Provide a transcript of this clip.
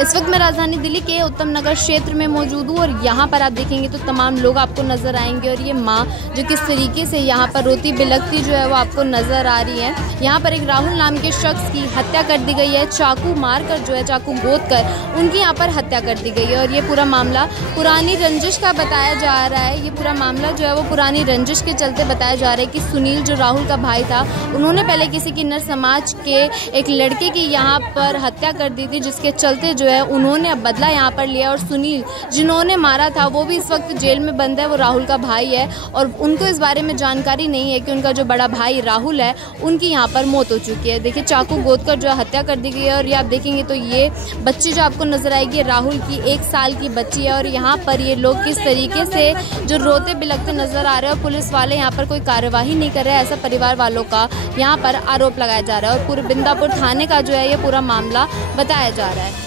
इस वक्त मैं राजधानी दिल्ली के उत्तम नगर क्षेत्र में मौजूद हूँ और यहाँ पर आप देखेंगे तो तमाम लोग आपको नजर आएंगे और ये माँ जो किस तरीके से यहाँ पर रोती बिलखती जो है वो आपको नजर आ रही है। यहाँ पर एक राहुल नाम के शख्स की हत्या कर दी गई है, चाकू मारकर जो है चाकू गोद कर उनकी यहाँ पर हत्या कर दी गई है। और ये पूरा मामला पुरानी रंजिश का बताया जा रहा है। ये पूरा मामला जो है वो पुरानी रंजिश के चलते बताया जा रहा है कि सुनील जो राहुल का भाई था उन्होंने पहले किसी किन्नर समाज के एक लड़के की यहाँ पर हत्या कर दी थी, जिसके चलते जो है उन्होंने अब बदला यहाँ पर लिया। और सुनील जिन्होंने मारा था वो भी इस वक्त जेल में बंद है, वो राहुल का भाई है और उनको इस बारे में जानकारी नहीं है कि उनका जो बड़ा भाई राहुल है उनकी यहाँ पर मौत हो चुकी है। देखिए चाकू गोद कर जो हत्या कर दी गई है। और ये आप देखेंगे तो ये बच्ची जो आपको नजर आएगी राहुल की 1 साल की बच्ची है। और यहाँ पर ये लोग किस तरीके से जो रोते बिलखते नजर आ रहे हैं और पुलिस वाले यहाँ पर कोई कार्यवाही नहीं कर रहे हैं, ऐसा परिवार वालों का यहाँ पर आरोप लगाया जा रहा है। और पूरे बिंदापुर थाने का जो है ये पूरा मामला बताया जा रहा है।